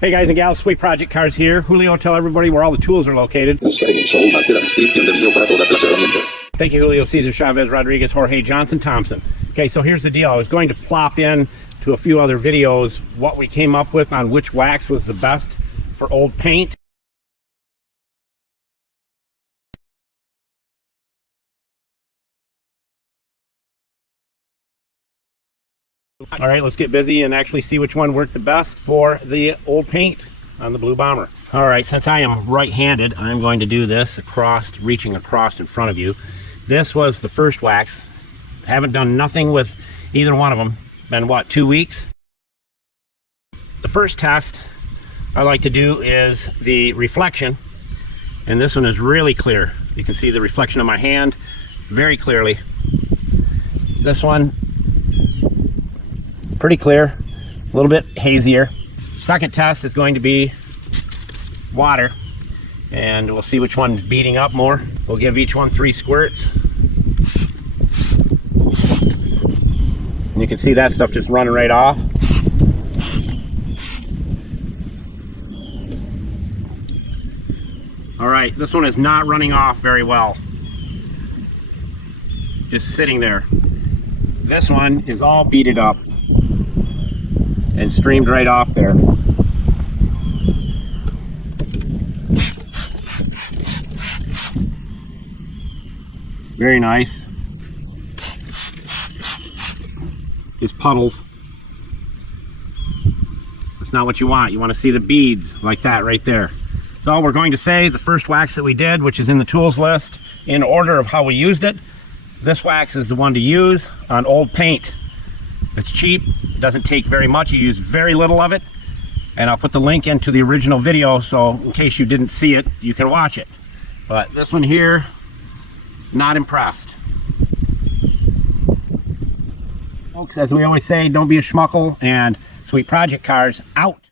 Hey guys and gals, Sweet Project Cars here. Julio, tell everybody where all the tools are located. Thank you, Julio, Cesar, Chavez, Rodriguez, Jorge, Johnson, Thompson. Okay, so here's the deal. I was going to plop in to a few other videos what we came up with on which wax was the best for old paint. All right, let's get busy and actually see which one worked the best for the old paint on the Blue Bomber. All right, since I am right-handed, I'm going to do this across, reaching across in front of you. This was the first wax. Haven't done nothing with either one of them. Been what, 2 weeks? The first test I like to do is the reflection, and this one is really clear. You can see the reflection of my hand very clearly. This one, pretty clear, a little bit hazier. Second test is going to be water, and we'll see which one's beating up more. We'll give each one 3 squirts. And you can see that stuff just running right off. All right, this one is not running off very well. Just sitting there. This one is all beaded up and streamed right off there. Very nice. Just puddles. That's not what you want. You want to see the beads like that right there. So we're going to say the first wax that we did, which is in the tools list, in order of how we used it. This wax is the one to use on old paint. It's cheap, it doesn't take very much, you use very little of it, and I'll put the link into the original video so in case you didn't see it, you can watch it. But this one here, not impressed. Folks, as we always say, don't be a schmuckle, and Sweet Project Cars out.